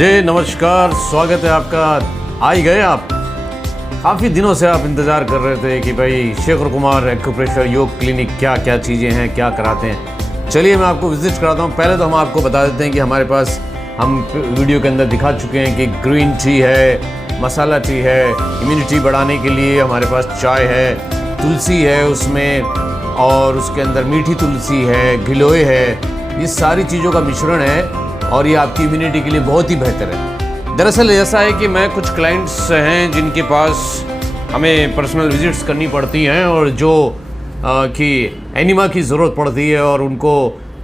जी नमस्कार, स्वागत है आपका। आ ही गए आप। काफ़ी दिनों से आप इंतज़ार कर रहे थे कि भाई शेखर कुमार एक्यूप्रेशर योग क्लिनिक क्या क्या चीज़ें हैं, क्या कराते हैं। चलिए मैं आपको विजिट कराता हूँ। पहले तो हम आपको बता देते हैं कि हमारे पास हम वीडियो के अंदर दिखा चुके हैं कि ग्रीन टी है, मसाला टी है, इम्यूनिटी बढ़ाने के लिए हमारे पास चाय है, तुलसी है उसमें, और उसके अंदर मीठी तुलसी है, गिलोय है। ये सारी चीज़ों का मिश्रण है और ये आपकी इम्यूनिटी के लिए बहुत ही बेहतर है। दरअसल ऐसा है कि मैं कुछ क्लाइंट्स हैं जिनके पास हमें पर्सनल विजिट्स करनी पड़ती हैं और जो कि एनिमा की ज़रूरत पड़ती है और उनको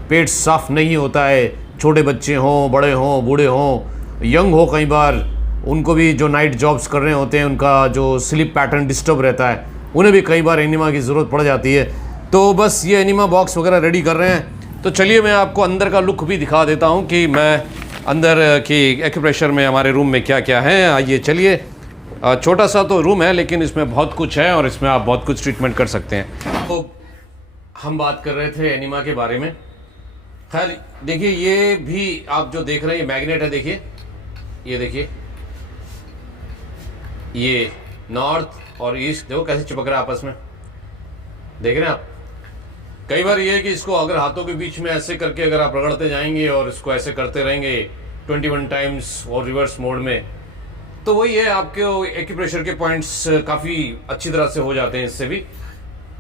पेट साफ़ नहीं होता है। छोटे बच्चे हों, बड़े हों, बूढ़े हों, यंग हो, कई बार उनको भी जो नाइट जॉब्स कर रहे होते हैं उनका जो स्लीप पैटर्न डिस्टर्ब रहता है, उन्हें भी कई बार एनिमा की ज़रूरत पड़ जाती है। तो बस ये एनिमा बॉक्स वगैरह रेडी कर रहे हैं। तो चलिए मैं आपको अंदर का लुक भी दिखा देता हूं कि मैं अंदर की एक्यूप्रेशर में हमारे रूम में क्या क्या है। आइए चलिए। छोटा सा तो रूम है लेकिन इसमें बहुत कुछ है और इसमें आप बहुत कुछ ट्रीटमेंट कर सकते हैं। तो हम बात कर रहे थे एनिमा के बारे में। खैर देखिए, ये भी आप जो देख रहे हैं ये मैग्नेट है। देखिए, ये देखिए, ये नॉर्थ और ईस्ट देखो कैसे चिपक रहा है आपस में। देख रहे हैं आप। कई बार ये है कि इसको अगर हाथों के बीच में ऐसे करके अगर आप रगड़ते जाएंगे और इसको ऐसे करते रहेंगे 21 टाइम्स और रिवर्स मोड में, तो वही है, आपके एक्यूप्रेशर के पॉइंट्स काफ़ी अच्छी तरह से हो जाते हैं इससे भी।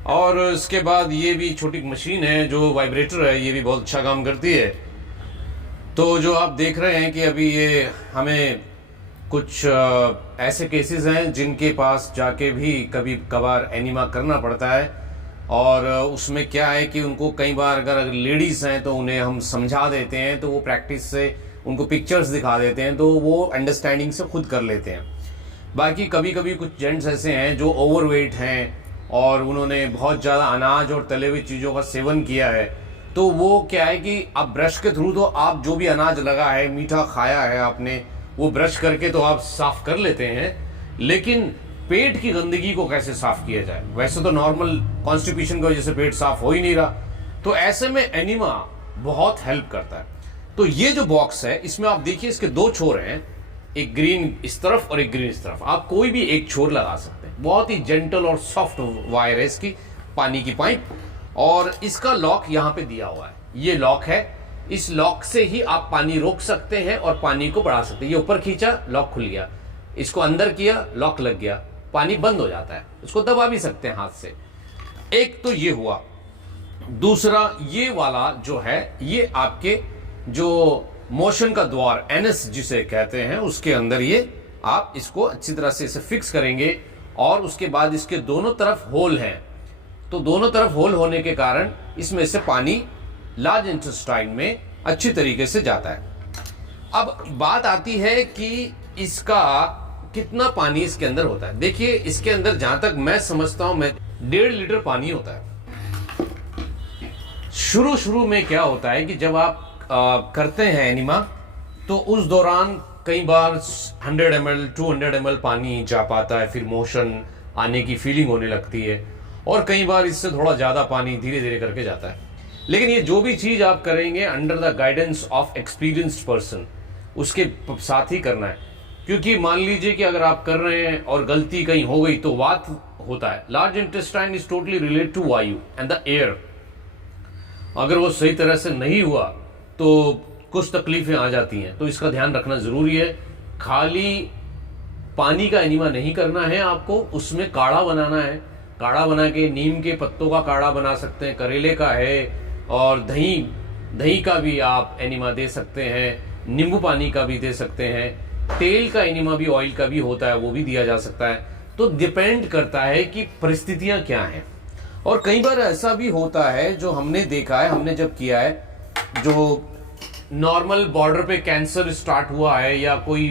और इसके बाद ये भी छोटी मशीन है जो वाइब्रेटर है, ये भी बहुत अच्छा काम करती है। तो जो आप देख रहे हैं कि अभी ये हमें कुछ ऐसे केसेस हैं जिनके पास जाके भी कभी कभार एनिमा करना पड़ता है। और उसमें क्या है कि उनको कई बार अगर लेडीज़ हैं तो उन्हें हम समझा देते हैं, तो वो प्रैक्टिस से उनको पिक्चर्स दिखा देते हैं, तो वो अंडरस्टैंडिंग से खुद कर लेते हैं। बाकी कभी कभी कुछ जेंट्स ऐसे हैं जो ओवरवेट हैं और उन्होंने बहुत ज़्यादा अनाज और तले हुई चीज़ों का सेवन किया है, तो वो क्या है कि आप ब्रश के थ्रू तो आप जो भी अनाज लगा है, मीठा खाया है आपने, वो ब्रश करके तो आप साफ़ कर लेते हैं, लेकिन पेट की गंदगी को कैसे साफ किया जाए। वैसे तो नॉर्मल कॉन्स्टिपेशन की वजह से पेट साफ हो ही नहीं रहा, तो ऐसे में एनिमा बहुत हेल्प करता है। तो ये जो बॉक्स है इसमें आप देखिए, इसके दो छोर हैं, एक ग्रीन इस तरफ और एक ग्रीन इस तरफ। आप कोई भी एक छोर लगा सकते हैं। बहुत ही जेंटल और सॉफ्ट वायर है इसकी, पानी की पाइप, और इसका लॉक यहाँ पे दिया हुआ है। ये लॉक है, इस लॉक से ही आप पानी रोक सकते हैं और पानी को बढ़ा सकते हैं। ये ऊपर खींचा, लॉक खुल गया, इसको अंदर किया, लॉक लग गया, पानी बंद हो जाता है। इसको दबा भी सकते हैं हाथ से। एक तो ये हुआ। दूसरा ये वाला जो है, ये आपके जो मोशन का द्वार, एनएस जिसे कहते हैं, उसके अंदर ये आप इसको अच्छी तरह से इसे फिक्स करेंगे। और उसके बाद इसके दोनों तरफ होल हैं, तो दोनों तरफ होल होने के कारण इसमें से पानी लार्ज इंटेस्टाइन में अच्छी तरीके से जाता है। अब बात आती है कि इसका कितना पानी इसके अंदर होता है। देखिए, इसके अंदर जहां तक मैं समझता हूं, मैं 1.5 लीटर पानी होता है। शुरू में क्या होता है कि जब आप करते हैं एनिमा, तो उस दौरान कई बार 100 ml 200 ml पानी जा पाता है, फिर मोशन आने की फीलिंग होने लगती है, और कई बार इससे थोड़ा ज्यादा पानी धीरे धीरे करके जाता है। लेकिन ये जो भी चीज आप करेंगे under the guidance of experienced person, उसके साथ ही करना है। क्योंकि मान लीजिए कि अगर आप कर रहे हैं और गलती कहीं हो गई तो वात होता है। Large intestine is totally related to vayu and the air. अगर वो सही तरह से नहीं हुआ तो कुछ तकलीफें आ जाती हैं, तो इसका ध्यान रखना जरूरी है। खाली पानी का एनिमा नहीं करना है आपको, उसमें काढ़ा बनाना है। काढ़ा बना के नीम के पत्तों का काढ़ा बना सकते हैं, करेले का है, और दही का भी आप एनिमा दे सकते हैं, नींबू पानी का भी दे सकते हैं, तेल का एनिमा भी, ऑयल का भी होता है, वो भी दिया जा सकता है। तो डिपेंड करता है कि परिस्थितियां क्या हैं। और कई बार ऐसा भी होता है, जो हमने देखा है, हमने जब किया है, जो नॉर्मल बॉर्डर पे कैंसर स्टार्ट हुआ है या कोई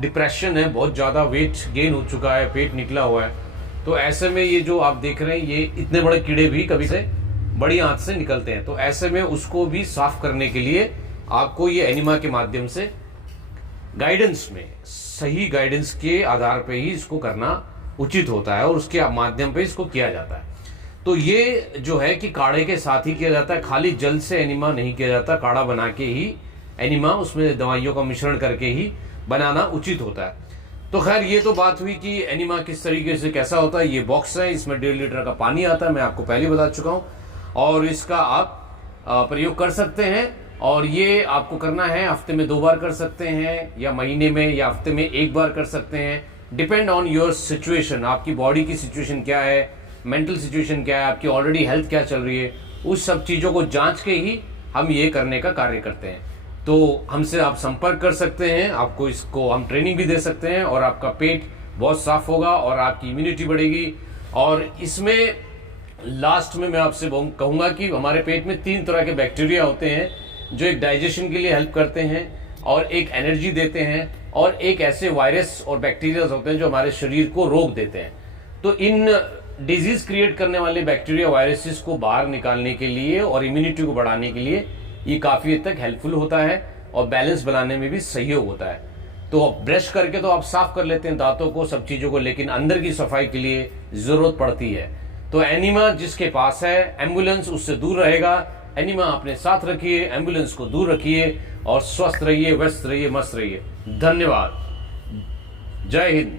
डिप्रेशन है, बहुत ज़्यादा वेट गेन हो चुका है, पेट निकला हुआ है, तो ऐसे में ये जो आप देख रहे हैं, ये इतने बड़े कीड़े भी कभी से बड़ी आंत से निकलते हैं। तो ऐसे में उसको भी साफ करने के लिए आपको ये एनिमा के माध्यम से गाइडेंस में, सही गाइडेंस के आधार पे ही इसको करना उचित होता है और उसके माध्यम पे इसको किया जाता है। तो ये जो है कि काढ़े के साथ ही किया जाता है, खाली जल से एनिमा नहीं किया जाता, काढ़ा बना के ही एनिमा उसमें दवाइयों का मिश्रण करके ही बनाना उचित होता है। तो खैर ये तो बात हुई कि एनिमा किस तरीके से कैसा होता है। ये बॉक्स है, इसमें 1.5 लीटर का पानी आता है, मैं आपको पहले बता चुका हूँ, और इसका आप प्रयोग कर सकते हैं। और ये आपको करना है हफ्ते में 2 बार कर सकते हैं, या महीने में या हफ्ते में 1 बार कर सकते हैं, डिपेंड ऑन योर सिचुएशन। आपकी बॉडी की सिचुएशन क्या है, मेंटल सिचुएशन क्या है, आपकी ऑलरेडी हेल्थ क्या चल रही है, उस सब चीज़ों को जांच के ही हम ये करने का कार्य करते हैं। तो हमसे आप संपर्क कर सकते हैं, आपको इसको हम ट्रेनिंग भी दे सकते हैं, और आपका पेट बहुत साफ होगा और आपकी इम्यूनिटी बढ़ेगी। और इसमें लास्ट में मैं आपसे कहूँगा कि हमारे पेट में 3 तरह के बैक्टीरिया होते हैं जो एक डाइजेशन के लिए हेल्प करते हैं और एक एनर्जी देते हैं, और एक ऐसे वायरस और बैक्टीरिया होते हैं जो हमारे शरीर को रोक देते हैं। तो इन डिजीज क्रिएट करने वाले बैक्टीरिया वायरसेस को बाहर निकालने के लिए और इम्यूनिटी को बढ़ाने के लिए ये काफ़ी हद तक हेल्पफुल होता है, और बैलेंस बनाने में भी सहयोग होता है। तो ब्रश करके तो आप साफ कर लेते हैं दांतों को, सब चीज़ों को, लेकिन अंदर की सफाई के लिए ज़रूरत पड़ती है। तो एनिमा जिसके पास है, एम्बुलेंस उससे दूर रहेगा। एनिमा अपने साथ रखिए, एम्बुलेंस को दूर रखिए, और स्वस्थ रहिए, व्यस्त रहिए, मस्त रहिए। धन्यवाद। जय हिंद।